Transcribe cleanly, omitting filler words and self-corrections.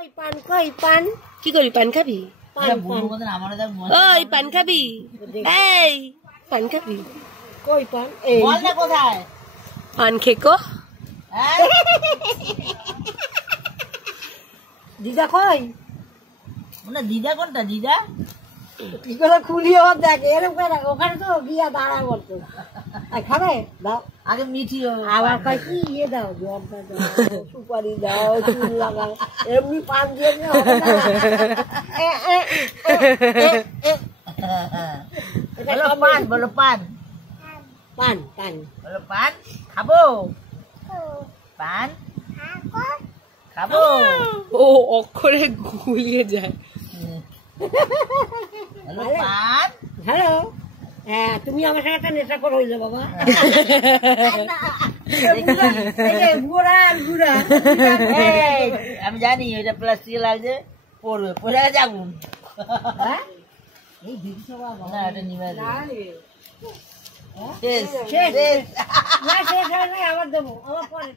কই পান কি করবি? পান খাবি? ওই পান খাবি? এই পান খাবি? কই পান? কোথায় পান খেকো? দিদা কই? দিদা কোনটা? দিদা কি করে খুলি দেখ এরকম ওখানে তো গিয়া দাঁড়া বলতো খাবে দাও আগে মিঠি আবার কয় কি ইয়ে দাও জর্দা দাও সুপারি দাও চুল লাগাও এমনি পান দিয়ে পান বলো পান পান পান বলো পান খাবো পান খাবো ও অক্ষরে গুলিয়ে যায় হ্যালো হ্যাঁ তুমি আমার সাথে একটা নেশা করে হইলে বাবা আমি জানি ওইটা প্লাস্টিক লাগছে পড়বে পড়ে যাবো আবার দেবো আবার পরে